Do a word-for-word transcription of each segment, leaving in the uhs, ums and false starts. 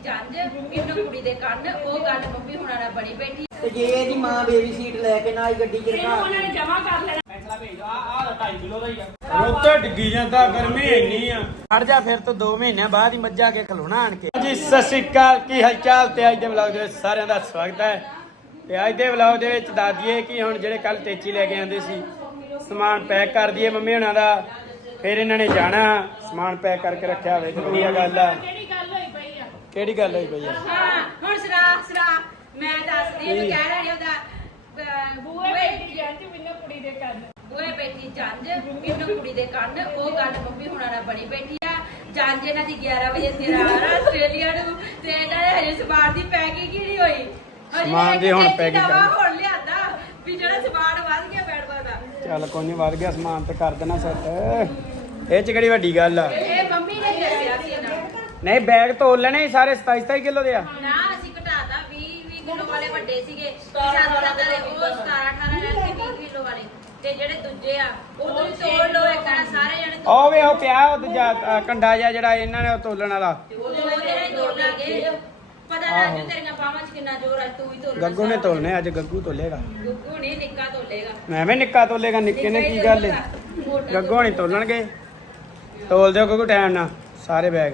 ਜੰਜ ਇਹਨੂੰ ਕੁੜੀ ਦੇ ਕੰਨ ਉਹ ਗੱਲ ਮੰਮੀ ਹੁਣਾਂ ਨਾਲ ਬਣੀ ਬੈਠੀ ਤੇ ਜੇ ਇਹਦੀ ਮਾਂ ਬੇਬੀ ਸੀਟ ਲੈ ਕੇ ਨਾ ਹੀ ਗੱਡੀ ਚ ਰਖਾ ਉਹਨਾਂ ਨੇ ਜਮਾ ਕਰ ਲੈਣਾ ਫੈਸਲਾ ਭੇਜ ਆ ਆ ਢਾਈ ਕਿਲੋ ਦਾ ਹੀ ਆ ਰੋਤੇ ਡਿੱਗੀ ਜਾਂਦਾ ਗਰਮੀ ਇੰਨੀ ਆ ਖੜ ਜਾ ਫਿਰ ਤੋਂ ਦੋ ਮਹੀਨਿਆਂ ਬਾਅਦ ਹੀ ਮੱਝਾਂ ਕੇ ਖਲੋਣਾ ਆਣ ਕੇ ਜੀ ਸਤਿ ਸ਼੍ਰੀ ਅਕਾਲ ਕੀ ਹਾਲ ਚਾਲ ਤੇ ਅੱਜ ਦੇ ਵਲੌਗ ਦੇ ਵਿੱਚ ਸਾਰਿਆਂ ਦਾ ਸਵਾਗਤ ਹੈ ਤੇ ਅੱਜ ਦੇ ਵਲੌਗ ਦੇ ਵਿੱਚ ਦੱਸ ਦਈਏ ਕਿ ਹੁਣ ਜਿਹੜੇ ਕੱਲ ਤੇਚੀ ਲੈ ਕੇ ਆਂਦੇ ਸੀ ਸਮਾਨ ਪੈਕ ਕਰ ਦਈਏ ਮੰਮੀ ਹੁਣਾਂ ਦਾ ਫਿਰ ਇਹਨਾਂ ਨੇ ਜਾਣਾ ਸਮਾਨ ਪੈਕ ਕਰਕੇ ਰੱਖਿਆ ਹੋਵੇ ਵਧੀਆ ਗੱਲ ਆ ਕਿਹੜੀ ਗੱਲ ਹੋਈ ਪਈ ਆ ਕਿਹੜੀ ਗੱਲ ਹੋਈ ਪਈ ਆ ਹਾਂ ਹੁਣ ਸਰਾ ਸਰਾ ਮੈਂ ਦੱਸਦੀ ਇਹਨੂੰ ਕਹਿ ਰਹੀ ਉਹਦਾ ਬੂਏ ਬੈਠੀ ਜੰਜ ਮੈਨੂੰ ਕੁੜੀ ਦੇ ਕੰਨ ਬੂਏ ਬੈਠੀ ਜੰਜ ਇਹਨੂੰ ਕੁੜੀ ਦੇ ਕੰਨ ਉਹ ਗੱਲ ਮੰਮੀ ਹੁਣਾਂ ਨਾਲ ਬਣੀ ਬੈਠੀ ਆ ਜੰਜ ਇਹਨਾਂ ਦੀ ਗਿਆਰਾਂ ਵਜੇ ਤੇਰਾ ਆਸਟ੍ਰੇਲੀਆ ਨੂੰ ਤੇ ਇਹਨਾਂ ਨੇ ਹਜੇ ਸਮਾਨ ਦੀ ਪੈਕਿੰਗ ਹੀ ਨਹੀਂ ਹੋਈ ਸਮਾਨ ਦੀ ਹੁਣ ਪੈਕਿੰਗ ਕਰ ਹੁਣ ਲਿਆਂਦਾ ਵੀ ਜਿਹੜਾ ਸਮਾਨ ਵੱਧ ਗਿਆ ਬੈਠਵਾ ਦਾ ਚੱਲ ਕੋਈ ਨਹੀਂ ਵੱਧ ਗਿਆ ਸਮਾਨ ਤੇ ਕਰ ਦੇਣਾ ਸੈੱਟ ਇਹ ਚ ਕਿਹੜੀ ਵੱਡੀ ਗੱਲ ਆ ਇਹ ਮੰਮੀ ਨੇ ਦੱਸਿਆ ਸੀ ਇਹਨਾਂ ਨੂੰ ਨਹੀਂ ਬੈਗ ਤੋਲ ਲੈਣੇ ਸਾਰੇ ਸਤਾਈ ਸਤਾਈ ਕਿਲੋ ਦੇ ਆ ਨਾ ਅਸੀਂ ਘਟਾਤਾ ਵੀਹ ਵੀਹ ਕਿਲੋ ਵਾਲੇ ਵੱਡੇ ਸੀਗੇ ਸਾਨੂੰ ਲੱਗਦਾ ਰਹੇ ਉਹ ਸਤਾਰਾਂ ਅਠਾਰਾਂ ਰਹਿ ਕੇ ਵੀਹ ਕਿਲੋ ਵਾਲੇ ਤੇ ਜਿਹੜੇ ਦੂਜੇ ਆ ਉਹ ਤੁਸੀਂ ਤੋੜ ਲਓ ਇੱਕ ਨਾਲ ਸਾਰੇ ਜਣੇ ਉਹ ਵੇ ਉਹ ਪਿਆ ਉਹ ਦੂਜਾ ਅ, ਕੰਡਾ ਜਿਹਾ ਜਿਹੜਾ ਇਹਨਾਂ ਨੇ ਉਹ ਤੋਲਣ ਵਾਲਾ ਉਹ ਜਿਹੜੇ ਤੋੜ ਲਾਂਗੇ ਪਤਾ ਲੱਗ ਜੂ ਤੇਰੀਆਂ ਬਾਹਾਂ 'ਚ ਕਿੰਨਾ ਜ਼ੋਰ ਆ ਤੂੰ ਹੀ ਤੋੜ ਗੱਗੂ ਨੇ ਤੋਲਨੇ ਅੱਜ ਗੱਗੂ ਤੋਲੇਗਾ ਗੁੱਗੂ ਨਹੀਂ ਨਿੱਕਾ ਤੋਲੇਗਾ ਮੈਂ ਵੀ ਨਿੱਕਾ ਤੋਲੇਗਾ ਨਿੱਕੇ ਨੇ ਕੀ ਗੱਲ ਏ ਗੱਗੂ ਨਹੀਂ ਤੋਲਣਗੇ ਤੋਲ ਦਿਓ ਗੱਗੂ ਟਾਈਮ ਨਾਲ ਸਾਰੇ ਬੈਗ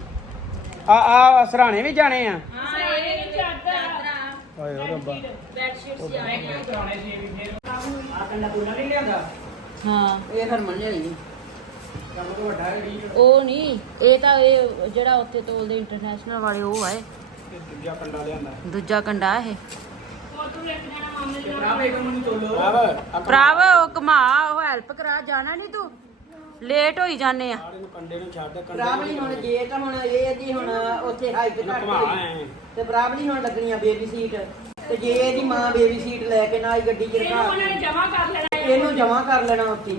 ਆ ਆ ਸਰਾਣੇ ਵੀ ਜਾਣੇ ਆ ਹਾਂ ਇਹ ਚਾਦਰਾਂ ਓਏ ਓ ਰੱਬਾ ਬੈੱਡ ਸ਼ੀਟਸ ਆਏ ਕਰਾਉਣੇ ਸੀ ਵੀ ਫੇਰ ਆ ਕੰਡਾ ਪੂਰਾ ਨਹੀਂ ਲਿਆਂਦਾ ਹਾਂ ਇਹ ਹਰਮਨ ਨੇ ਲਈ ਕੰਮ ਤੋਂ ਵੱਡਾ ਹੈ ਉਹ ਨਹੀਂ ਇਹ ਤਾਂ ਇਹ ਜਿਹੜਾ ਉੱਥੇ ਤੋਲਦੇ ਇੰਟਰਨੈਸ਼ਨਲ ਵਾਲੇ ਉਹ ਆਏ ਦੂਜਾ ਕੰਡਾ ਲਿਆਂਦਾ ਦੂਜਾ ਕੰਡਾ ਇਹ ਉਹ ਤੂੰ ਇੱਕ ਜਣਾ ਮਾਮਲੇ ਦੇ ਭਰਾ ਵੇਖ ਮੈਨੂੰ ਤੋਲੋ ਭਰਾਵ ਉਹ ਕਮਾ ਉਹ ਹੈਲਪ ਕਰਾ ਜਾਣਾ ਨਹੀਂ ਤੂੰ ਲੇਟ ਹੋਈ ਜਾਣੇ ਆ ਸਾਰੇ ਨੂੰ ਕੰਡੇ ਨੂੰ ਛੱਡ ਕੰਡੇ ਬਰਾਬਲੀ ਹੁਣ ਜੇ ਤਾਂ ਹੁਣ ਇਹਦੀ ਹੁਣ ਉੱਥੇ ਹਾਈਟ ਘੱਟ ਘੁਮਾ ਹੋਈ ਐ ਤੇ ਬਰਾਬਲੀ ਹੁਣ ਲੱਗਣੀ ਆ ਬੇਬੀ ਸੀਟ ਤੇ ਜੇ ਇਹਦੀ ਮਾਂ ਬੇਬੀ ਸੀਟ ਲੈ ਕੇ ਨਾ ਹੀ ਗੱਡੀ ਚ ਰਖਾ ਉਹਨਾਂ ਨੇ ਜਮਾ ਕਰ ਲੈਣਾ ਇਹਨੂੰ ਜਮਾ ਕਰ ਲੈਣਾ ਉੱਥੇ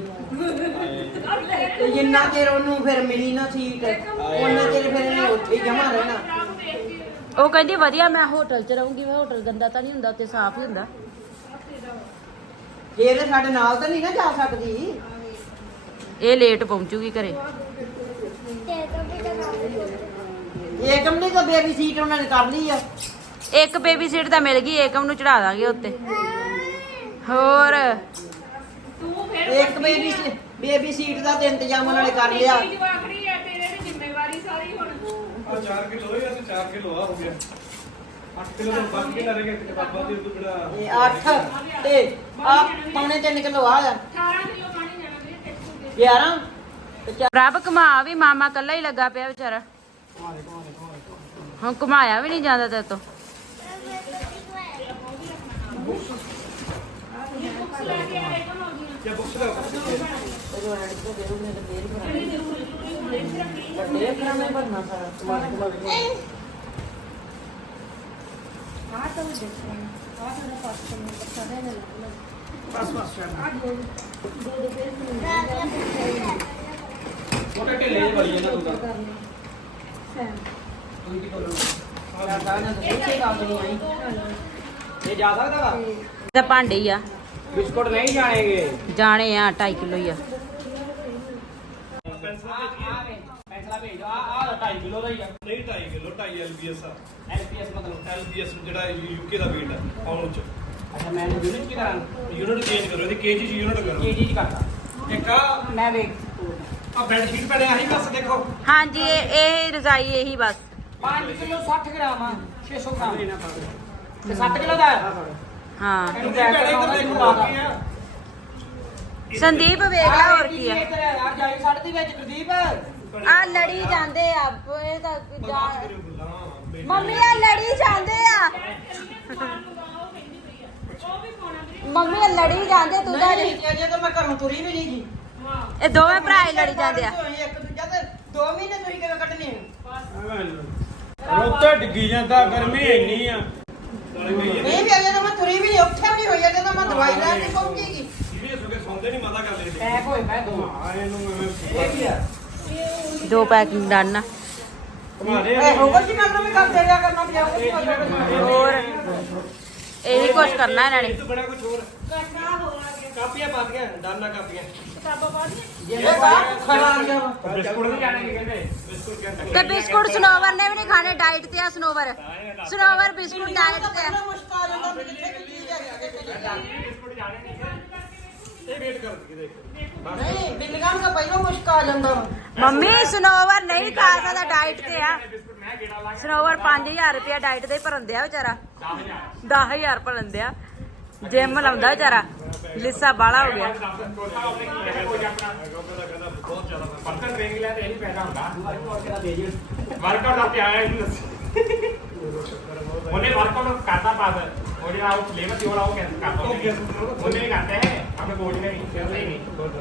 ਤੇ ਜਿੰਨਾ ਚਿਰ ਉਹਨੂੰ ਫਿਰ ਮਿਲੀ ਨਾ ਸੀਟ ਉਹਨਾਂ ਚਿਰ ਫਿਰ ਇਹਨੇ ਉੱਥੇ ਜਮਾ ਰਹਿਣਾ ਉਹ ਕਹਿੰਦੀ ਵਧੀਆ ਮੈਂ ਹੋਟਲ 'ਚ ਰਹੂੰਗੀ ਮੈਂ ਹੋਟਲ ਗੰਦਾ ਤਾਂ ਨਹੀਂ ਹੁੰਦਾ ਉੱਥੇ ਸਾਫ਼ ਹੀ ਹੁੰਦਾ ਜੇ ਇਹ ਸਾਡੇ ਨਾਲ ਤਾਂ ਨਹੀਂ ਨਾ ਜਾ ਸਕਦੀ ਇਹ ਲੇਟ ਪਹੁੰਚੂਗੀ ਘਰੇ ਏਕਮ ਦੀ ਤਾਂ ਬੇਬੀ ਸੀਟ ਉਹਨਾਂ ਨੇ ਕਰ ਲਈ ਆ ਇੱਕ ਬੇਬੀ ਸੀਟ ਤਾਂ ਮਿਲ ਗਈ ਏਕਮ ਨੂੰ ਚੜਾ ਦਾਂਗੇ ਉੱਤੇ ਹੋਰ ਤੂੰ ਫੇਰ ਇੱਕ ਬੇਬੀ ਬੇਬੀ ਸੀਟ ਦਾ ਤੇ ਇੰਤਜ਼ਾਮ ਉਹਨਾਂ ਨੇ ਕਰ ਲਿਆ ਚੀਜ਼ ਆਖਰੀ ਹੈ ਤੇਰੇ ਦੀ ਜ਼ਿੰਮੇਵਾਰੀ ਸਾਰੀ ਹੁਣ ਆ ਚਾਰ ਕਿਲੋ ਹੋਇਆ ਤੇ ਚਾਰ ਕਿਲੋ ਆ ਹੋ ਗਿਆ ਅੱਠ ਕਿਲੋ ਤੋਂ ਬਾਕੀ ਕਿੰਨਾ ਰਹਿ ਗਿਆ ਕਿਤਾਬਾਂ ਦੇ ਉੱਤੇ ਜਿਹੜਾ ਇਹ ਅੱਠ ਤੇ ਆ ਪੌਣੇ ਤਿੰਨ ਕਿਲੋ ਆ ਅਠਾਰਾਂ ਕਿਲੋ ਪਾਣੀ ਜਾਣਾ ਵੀਰੇ ਟੈਕਸੂ ਦੇ ਗਿਆਰਾਂ ਤੇ ਚਾਰ ਪ੍ਰਭ ਘੁਮਾ ਵੀ ਮਾਮਾ ਕੱਲਾ ਹੀ ਲੱਗਾ ਪਿਆ ਵਿਚਾਰਾ ਹੁਣ ਘੁਮਾਇਆ ਵੀ ਨਹੀਂ ਜਾਂਦਾ ਤੇਰੇ ਤੋਂ ਲੈ ਕੇ ਆਏ ਕੋਲ ਆਉਂਦੀਆਂ ਜਾਂ ਬੁੱਕਸ ਦਾ ਵੱਡੇ ਅੱਖਰਾਂ ਨਾਲ ਭਰਨਾ ਸਾਰਾ ਬਸ ਬਸ ਛੋਟੇ ਢਿੱਲੇ ਜਿਹੇ ਵਾਲੀ ਇਹਨਾਂ ਤੋਂ ਤੁਸੀਂ ਕੀ ਕਰੋ ਇਹ ਜਾ ਸਕਦਾ ਵਾ ਤਾਂ ਭਾਂਡੇ ਹੀ ਆ ਬਿਸਕੁਟ ਨਹੀਂ ਜਾਣੇਗੇ ਜਾਣੇ ਆ ਢਾਈ ਕਿਲੋ ਹੀ ਆ ਫੈਸਲਾ ਭੇਜ ਆ ਆ ਢਾਈ ਕਿਲੋ ਦਾ ਹੀ ਆ ਨਹੀਂ ਢਾਈ ਕਿਲੋ ਢਾਈ ਐਲਬੀਐਸ ਆ ਐਲਪੀਐਸ ਮਤਲਬ ਐਲਬੀਐਸ ਜਿਹੜਾ ਯੂਕੇ ਦਾ weight ਹੈ ਪਾਉਂਡ ਚ ਅੱਛਾ ਮੈਂ ਯੂਨਿਟ ਕੀ ਕਰਾਂ ਯੂਨਿਟ ਚੇਂਜ ਕਰੋ ਇਹਦੀ ਕੇਜੀ ਚ ਯੂਨਿਟ ਕਰੋ ਕੇਜੀ ਚ ਕਰਦਾ ਇੱਕ ਆ ਮੈਂ ਵੇਖ ਆ ਬੈੱਡ ਸ਼ੀਟ ਪੜਿਆ ਸੀ ਬਸ ਦੇਖੋ ਹਾਂਜੀ ਇਹ ਇਹ ਰਜ਼ਾਈ ਇਹੀ ਬਸ ਪੰਜ ਕਿਲੋ ਸੱਠ ਗ੍ਰਾਮ ਆ ਛੇ ਸੌ ਗ੍ਰਾਮ ਤੇ ਸੱਤ ਕਿਲੋ ਦਾ ਹਾਂ ਇਹਨੂੰ ਭੈਣੇ ਬੈਗ ਇੱਧਰ ਕਰਨਾ ਦੇਖੋ ਇਹਨੂੰ ਲਾ ਬਾਕੀ ਆ ਸੰਦੀਪ ਵੇਖ ਲੈ ਹੋਰ ਕੀ ਆ ਯਾਰ ਜਾਈ ਸੱਟ ਦੀ ਵਿੱਚ ਪ੍ਰਦੀਪ ਆ ਲੜੀ ਜਾਂਦੇ ਆ ਇਹ ਤਾਂ ਮਾਫ ਜਾ- ਕਰਿਓ ਗੁੱਲਾਂ ਬੇਟੀ ਮੰਮੀ ਆ ਲੜੀ ਜਾਂਦੇ ਆ ਮੰਮੀ ਆ ਲੜੀ ਜਾਂਦੇ ਤੂੰ ਤਾਂ ਨਹੀਂ ਅਜੇ ਤਾਂ ਮੈਂ ਘਰੋਂ ਤੁਰੀ ਵੀ ਨਹੀਂ ਗਈ ਇਹ ਦੋਵੇਂ ਭਰਾ ਹੀ ਲੜੀ ਜਾਂਦੇ ਆ ਇੱਕ ਦੂਜਾ ਤੇ ਦੋ ਮਹੀਨੇ ਤੁਰੀ ਕਿਵੇਂ ਕੱਢਨੇ ਰੋਤੇ ਡਿੱਗੀ ਜਾਂਦਾ ਗਰਮੀ ਇੰਨੀ ਆ ਨਹੀਂ ਵੀ ਅਜੇ ਤਾਂ ਮੈਂ ਤੁਰੀ ਵੀ ਨਹੀਂ ਉੱਠਿਆ ਵੀ ਨਹੀਂ ਹੋਈ ਅਜੇ ਤਾਂ ਮੈਂ ਦਵਾਈ ਲੈਣ ਨਹੀਂ ਪਹੁੰਚੀਗੀ ਸੀਰੀਅਸ ਹੋ ਕੇ ਸੌਂਦੇ ਨਹੀਂ ਮਾਤਾ ਕਰ ਲੈਂਦੇ ਪੈਕ ਹੋਏ ਮੈਂ ਦੋ ਆ ਇਹਨੂੰ ਇਹ ਕੀ ਆ ਦੋ ਪੈਕਿੰਗ ਡਨ ਆ ਘੁਮਾ ਦੇ ਇਹ ਹੋਗਾ ਜੀ ਮੈਂ ਵੀ ਕਰ ਦੇਗਾ ਕਰਨਾ ਪਿਆ ਹੋਰ ਇਹੀ ਕੁਛ ਕਰਨਾ ਇਹਨਾਂ ਨੇ ਇਹ ਤੋਂ ਬੜਾ ਕੁਝ ਹੋਰ ਕਾਪੀਆਂ ਪਾ ਦੀਆਂ ਦਾਨਾ ਕਾਪੀਆਂ ਕਿਤਾਬਾਂ ਪਾ ਦੀਆਂ ਜਿਹੜੇ ਬਾਹਰ ਖੜਾ ਗਿਆ ਵਾ। ਬਿਸਕੁਟ ਨਹੀਂ ਜਾਣੇ ਕਹਿੰਦੇ ਬਿਸਕੁਟ ਕਹਿੰਦੇ ਤੇ ਬਿਸਕੁਟ ਸਨੋਵਰ ਨੇ ਵੀ ਨਹੀਂ ਖਾਣੇ ਡਾਈਟ ਤੇ ਆ ਸਨੋਵਰ ਸਨੋਵਰ ਬਿਸਕੁਟ ਡਾਈਟ ਤੇ ਆ ਮੁਸ਼ਕ ਆ ਜਾਂਦਾ ਵੀ ਕਿੱਥੇ ਕੀ ਚੀਜ਼ ਹੈਗੀ ਬਿਸਕੁਟ ਜਾਣੇ ਨਹੀਂ ਇਹ ਵੇਟ ਕਰ ਕੇ ਦੇਖ ਨਹੀਂ ਬਿੱਲੀਆਂ ਦਾ ਪਹਿਲਾਂ ਮੁਸ਼ਕ ਆ ਜਾਂਦਾ ਵਾ। ਮੰਮੀ ਸਨੋਵਰ ਨਹੀਂ ਖਾ ਸਕਦਾ ਡਾਈਟ ਤੇ ਆ ਬਿਸਕੁਟ ਮੈਂ ਗੇੜਾ ਲਾ ਸਨੋਵਰ ਪੰਜ ਹਜ਼ਾਰ ਰੁਪਇਆ ਡਾਈਟ ਤੇ ਭਰਨ ਦਿਆ ਵਿਚਾਰਾ ਦਸ ਹਜ਼ਾਰ ਭਰਨ ਦਿਆ ਜਿਮ ਲਾਉਂਦਾ ਵਿਚਾਰਾ ਲਿੱਸਾ ਬਾਲਾ ਹੋ ਗਿਆ ਪਰਸਨ ਟ੍ਰੇਨਿੰਗ ਲੈ ਤੇ ਇਹੀ ਪੈਦਾ ਹੁੰਦਾ ਵਰਕਆਊਟ ਆ ਪਿਆ ਇਹਨੂੰ ਉਹਨੇ ਵਰਕਆਊਟ ਕਰਦਾ ਪਾਸ ਉਹ ਜਿਹੜਾ ਉਹ ਫਲੇਵਰ ਦੀ ਉਹ ਕੈਂਸਲ ਕਰਦਾ ਉਹਨੇ ਵੀ ਕਰਦਾ ਹੈ ਆਪਣੇ ਬੋਡੀ ਨੇ ਸਹੀ ਨਹੀਂ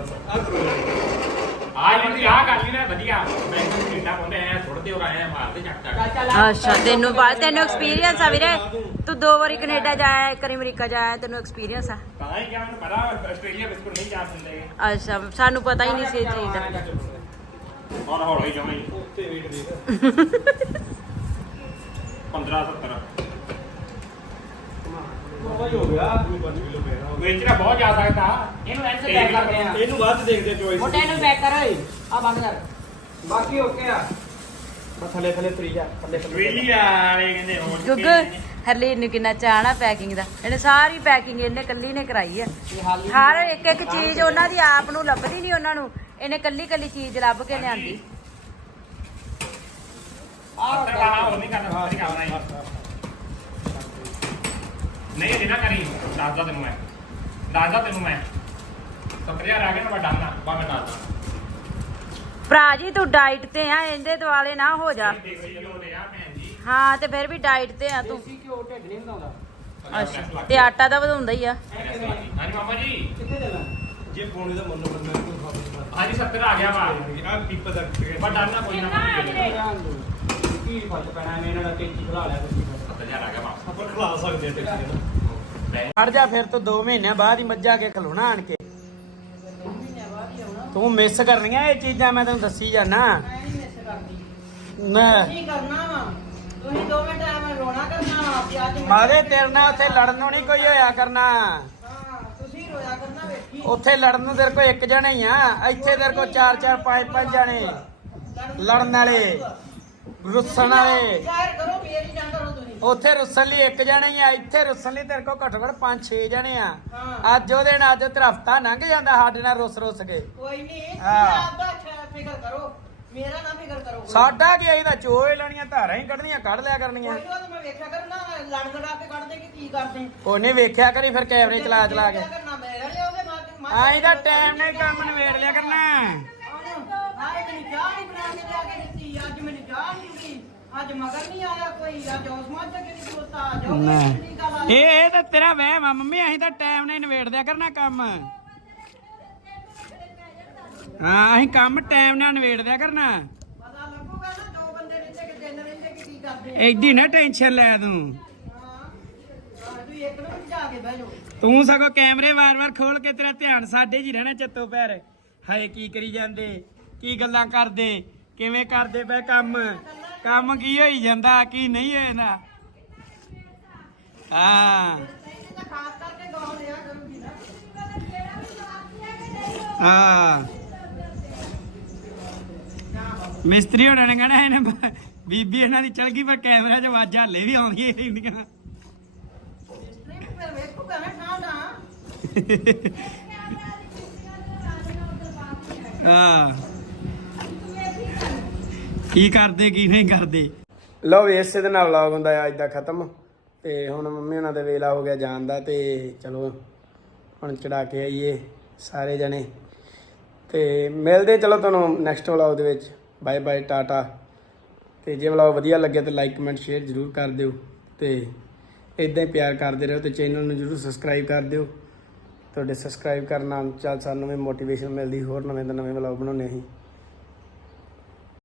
ਆ ਜਿਹੜੀ ਆ ਕਰ ਲਈ ਨਾ ਵਧੀਆ ਬੈਂਕ ਨੂੰ ਕਿੰਨਾ ਪਾਉਂਦੇ ਐ ਥੋੜਦੇ ਹੋ ਗਏ ਮਾਰਦੇ ਚੱਕ ਚੱਕ ਅੱਛਾ ਤੈਨੂੰ ਬਾ ਤੈਨੂੰ ਐਕਸਪੀਰੀਅੰਸ ਆ ਵੀਰੇ ਤੂੰ ਦੋ ਵਾਰੀ ਕੈਨੇਡਾ ਜਾਇਆ ਇੱਕ ਵਾਰੀ ਅਮਰੀਕਾ ਜਾਇਆ ਤੈਨੂੰ ਐਕਸਪੀਰੀਅੰਸ ਆ ਤਾਂ ਹੀ ਕਿਹਾ ਮੈਨੂੰ ਪਤਾ ਆਸਟ੍ਰੇਲੀਆ ਬਿਸਕੁਟ ਨਹੀਂ ਜਾ ਸਕਦੇ ਅੱਛਾ ਸਾਨੂੰ ਪਤਾ ਹੀ ਨਹੀਂ ਸੀ ਇਹ ਚੀਜ਼ ਦਾ ਹੁਣ ਹੌਲੀ ਜਾਵੇਂ ਉੱਤੇ ਵੇਟ ਦੇਖ ਪੰਦਰਾਂ ਸੱਤਰ ਹੋ ਗਿਆ ਪੰਜ ਕਿਲੋ ਪਿਆ ਵੇਚਣਾ ਬਹੁਤ ਜਾ ਸਕਦਾ ਇਹਨੂੰ ਐਂਸੇ ਪੈਕ ਕਰਦੇ ਆ ਇਹਨੂੰ ਵੱਧ ਦੇਖਦੇ ਚੋਇਸ ਮੋਟੇ ਨੂੰ ਪੈਕ ਕਰ ਓਏ ਆ ਬੰਦ ਕਰ ਬਾਕੀ ਓਕੇ ਆ ਬਸ ਥੱਲੇ ਥੱਲੇ ਫਰੀ ਜਾ ਥੱਲੇ ਥੱਲੇ ਵਾਲੇ ਕਹਿੰਦੇ ਰੋਜ਼ ਗੁੱਗ ਹਰਲੀਨ ਨੂੰ ਕਿੰਨਾ ਚਾਹਣਾ ਪੈਕਿੰਗ ਦਾ ਇਹਨੇ ਸਾਰੀ ਪੈਕਿੰਗ ਇਹਨੇ ਕੱਲੀ ਨੇ ਕਰਾਈ ਆ ਹਰ ਇੱਕ ਇੱਕ ਚੀਜ਼ ਉਹਨਾਂ ਦੀ ਆਪ ਨੂੰ ਲੱਭਦੀ ਨਹੀਂ ਉਹਨਾਂ ਨੂੰ ਇਹਨੇ ਕੱਲੀ ਕੱਲੀ ਚੀਜ਼ ਲੱਭ ਕੇ ਲਿਆਂਦੀ ਆਹ ਹੋਰ ਨਹੀਂ ਕਰਨਾ ਹੋਰ ਨਹੀਂ ਕਰਨਾ ਨਹੀਂ ਇਹ ਨਾ ਕਰੀ ਦੱਸਦਾ ਤੈਨੂੰ ਮੈਂ ਦੱਸਦਾ ਤੈਨੂੰ ਮੈਂ ਸੱਤਰ ਆ ਗਿਆ ਨਾ ਮੈਂ ਡਾਲਣਾ ਬਾ ਮੈਂ ਡਾਲਦਾ ਭਰਾ ਜੀ ਤੂੰ ਡਾਈਟ ਤੇ ਆ ਇਹਦੇ ਦੁਆਲੇ ਨਾ ਹੋ ਜਾ ਦੇਸੀ ਘਿਓ ਦੇ ਆ ਭੈਣ ਜੀ ਹਾਂ ਤੇ ਫਿਰ ਵੀ ਡਾਈਟ ਤੇ ਆ ਤੂੰ ਦੇਸੀ ਘਿਓ ਢਿੱਡ ਨਹੀਂ ਵਧਾਉਂਦਾ ਅੱਛਾ ਤੇ ਆਟਾ ਤਾਂ ਵਧਾਉਂਦਾ ਹੀ ਆ ਹਾਂਜੀ ਮਾਮਾ ਜੀ ਕਿੱਥੇ ਚੱਲਾਂ ਜੇ ਪੌਣੇ ਦਾ ਮੰਨੋ ਮੈਂ ਕੋਈ ਹਾਂਜੀ ਸੱਤਰ ਆ ਗਿਆ ਵਾ ਆ ਪੀਪਾ ਦਾ ਬਾ ਡਾਲਣਾ ਕੋਈ ਨਾ ਧਿਆਨ ਦਿਓ ਕੀ ਫਰਕ ਪੈਣਾ ਮੈਂ ਇਹਨਾਂ ਦਾ ਤੇਜ਼ੀ ਖਲਾ ਲਿਆ ਤੁਸੀਂ ਸੱਤਰ ਆ ਗਿਆ ਵਾ ਆਪਾਂ ਖਲਾ ਸਕਦੇ ਆ ਟੈਕਸੀ ਖੜ ਜਾ ਫਿਰ ਤੂੰ ਦੋ ਮਹੀਨਿਆਂ ਬਾਅਦ ਹੀ ਮੱਝਾਂ ਕੇ ਖਲੋਣਾ ਆਣ ਕੇ ਤੂੰ ਮਿਸ ਕਰਨੀਆਂ ਇਹ ਚੀਜ਼ਾਂ ਮੈਂ ਤੈਨੂੰ ਦੱਸੀ ਜਾਣਾ ਮੈਂ ਨਹੀਂ ਮਿਸ ਕਰਦੀ ਨਾ ਕੀ ਕਰਨਾ ਵਾ ਤੁਸੀਂ ਦੋ ਮਿੰਟ ਐਵੇਂ ਰੋਣਾ ਕਰਨਾ ਵਾ ਵੀ ਅੱਜ ਮੈਂ- ਮਾਰੇ ਤੇਰੇ ਨਾਲ ਉੱਥੇ ਲੜਨ ਨੂੰ ਨਹੀਂ ਕੋਈ ਹੋਇਆ ਕਰਨਾ ਹਾਂ ਤੁਸੀਂ ਰੋਇਆ ਕਰਨਾ ਵੇਖੀ ਉੱਥੇ ਲੜਨ ਨੂੰ ਤੇਰੇ ਕੋਲ ਇੱਕ ਜਣਾ ਹੀ ਆ ਇੱਥੇ ਤੇਰੇ ਕੋਲ ਚਾਰ ਚਾਰ ਪੰਜ ਪੰਜ ਜਣੇ ਲੜਨ ਵਾਲੇ ਰੁੱਸਣ ਵਾਲੇ ਜ਼ਾਹਿਰ ਕਰੋ ਮੇਰੀ ਨਾ ਕਰੋ ਤੁਸੀਂ ਉੱਥੇ ਰੁੱਸਣ ਲਈ ਇੱਕ ਜਣਾ ਹੀ ਆ ਇੱਥੇ ਰੁੱਸਣ ਲਈ ਤੇਰੇ ਕੋਲ ਘੱਟੋ ਘੱਟ ਪੰਜ ਛੇ ਜਣੇ ਆ ਹਾਂ। ਅੱਜ ਉਹਦੇ ਨਾਲ ਅੱਜ ਤੇਰਾ ਹਫਤਾ ਲੰਘ ਜਾਂਦਾ ਸਾਡੇ ਨਾਲ ਰੁੱਸ ਰੁੱਸ ਕੇ ਕੋਈ ਨਹੀਂ ਤੁਸੀਂ ਹਾਂ। ਆਪਦਾ ਅੱਛਾ ਫਿਕਰ ਕਰੋ ਮੇਰਾ ਨਾ ਫਿਕਰ ਕਰੋ ਕੋਈ। ਸਾਡਾ ਕੀ ਇਹਦਾ ਚੋਏ ਲੈਣੀਆਂ ਧਾਰਾਂ ਹੀ ਕੱਢਣੀਆਂ ਕੱਢ ਲਿਆ ਕਰਨੀਆਂ ਕੋਈ ਉਹ ਤਾਂ ਮੈਂ ਵੇਖਿਆ ਕਰਨਾ ਲੜ ਲੜਾ ਕੇ ਕੱਢਦੇ ਕਿ ਕੀ ਕਰਦੇ ਉਹਨੇ ਵੇਖਿਆ ਕਰੀ ਫਿਰ ਕੈਮਰੇ ਚਲਾ ਚਲਾ ਕੇ ਕਰਨਾ ਮੇਰੇ ਲਈ ਉਹਦੇ ਮਾਰ ਆਈ ਦਾ ਟਾਈਮ ਨੇ ਕੰਮ ਨਵੇੜ ਲਿਆ ਕਰਨਾ ਆਏ ਮੈਨੂੰ ਚਾਹ ਨਹੀਂ ਬਣਾ ਕੇ ਲਿਆ ਕੇ ਦਿੱਤੀ ਅੱਜ ਮੈਨੂੰ ਚਾਹ ਨਹੀਂ ਦਿੱਤੀ ਅੱਜ ਮਗਰ ਨਹੀਂ ਆਇਆ ਕੋਈ ਅੱਜ ਉਸ ਮਾਝ ਕੇ ਨਹੀਂ ਖੋਤਾ ਜੋ ਨਹੀਂ ਗੱਲ ਆ ਇਹ ਇਹ ਤਾਂ ਤੇਰਾ ਵਹਿਮ ਆ ਮੰਮੀ ਅਸੀਂ ਤਾਂ ਟਾਈਮ ਨੇ ਨਵੇੜ ਦਿਆ ਕਰਨਾ ਕੰਮ ਹਾਂ ਅਸੀਂ ਕੰਮ ਟਾਈਮ ਨਾਲ ਨਵੇੜ ਦਿਆ ਕਰਨਾ ਪਤਾ ਲੱਗੂਗਾ ਨਾ ਦੋ ਬੰਦੇ ਰਹਿੰਦੇ ਕਿ ਦਿਨ ਰਹਿੰਦੇ ਕਿ ਕੀ ਕਰਦੇ ਐਡੀ ਨਾ ਟੈਨਸ਼ਨ ਲੈ ਤੂੰ ਹਾਂ ਆਹ ਤੂੰ ਇੱਕ ਨੂੰ ਜਾ ਕੇ ਬਹਿ ਜਾਓ ਤੂੰ ਸਗੋਂ ਕੈਮਰੇ ਵਾਰ-ਵਾਰ ਖੋਲ ਕੇ ਤੇਰਾ ਧਿਆਨ ਸਾਡੇ 'ਚ ਹੀ ਰਹਿਣਾ ਚੱਤੋ ਪੈਰ ਹਾਏ ਕੀ ਕਰੀ ਜਾਂਦੇ ਕੀ ਗੱਲਾਂ ਕਰਦੇ ਕਿਵੇਂ ਕਰਦੇ ਪਏ ਕੰਮ ਕੰਮ ਕੀ ਹੋਈ ਜਾਂਦਾ ਕੀ ਨਹੀਂ ਹੋਇਆ ਹਾਂ ਇਹਦਾ ਖਾਸ ਕਰਕੇ ਗਾਉਂ ਲਿਆ ਕਰੂਗੀ ਨਾ ਹਾਂ ਮਿਸਤਰੀ ਹੋਣਾ ਨੇ ਕਹਿਣਾ ਇਹਨੇ ਬ- ਬੀਬੀ ਇਹਨਾਂ ਦੀ ਚਲ ਗਈ ਪਰ ਕੈਮਰਾ 'ਚ ਆਵਾਜ਼ਾਂ ਹਲੇ ਵੀ ਆਉਂਦੀਆਂ ਰਹਿੰਦੀਆਂ ਨਹੀਂ ਫਿਰ ਵੇਖੂਗਾ ਨਾ ਠਾਂ ਠਾਂ ਹਾਂ ਕੀ ਕਰਦੇ ਕੀ ਨਹੀਂ ਕਰਦੇ ਲਓ ਵੀ ਇਸੇ ਦੇ ਨਾਲ ਵਲੌਗ ਹੁੰਦਾ ਆ ਅੱਜ ਦਾ ਖਤਮ ਤੇ ਹੁਣ ਮੰਮੀ ਉਹਨਾਂ ਦੇ ਵੇਲਾ ਹੋ ਗਿਆ ਜਾਣ ਦਾ ਤੇ ਚਲੋ ਹੁਣ ਚੜਾ ਕੇ ਆਈਏ ਸਾਰੇ ਜਣੇ ਤੇ ਮਿਲਦੇ ਚਲੋ ਤੁਹਾਨੂੰ ਨੈਕਸਟ ਵਲੌਗ ਦੇ ਵਿੱਚ ਬਾਏ ਬਾਏ ਟਾਟਾ ਤੇ ਜੇ ਵਲੌਗ ਵਧੀਆ ਲੱਗਿਆ ਤੇ ਲਾਈਕ ਕਮੈਂਟ ਸ਼ੇਅਰ ਜ਼ਰੂਰ ਕਰ ਦਿਓ ਤੇ ਇਦਾਂ ਹੀ ਪਿਆਰ ਕਰਦੇ ਰਹੋ ਤੇ ਚੈਨਲ ਨੂੰ ਜ਼ਰੂਰ ਸਬਸਕ੍ਰਾਈਬ ਕਰ ਦਿਓ ਤੁਹਾਡੇ ਸਬਸਕ੍ਰਾਈਬ ਕਰਨ ਨਾਲ ਚੱਲ ਸਾਨੂੰ ਵੀ ਮੋਟੀਵੇਸ਼ਨ ਮਿਲਦੀ ਹੋਰ ਨਵੇਂ ਤੋਂ ਨਵੇਂ ਵਲੌਗ ਬਣਾਉਣੇ ਅਸੀਂ